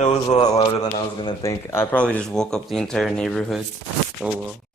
That was a lot louder than I was gonna think. I probably just woke up the entire neighborhood. Oh well.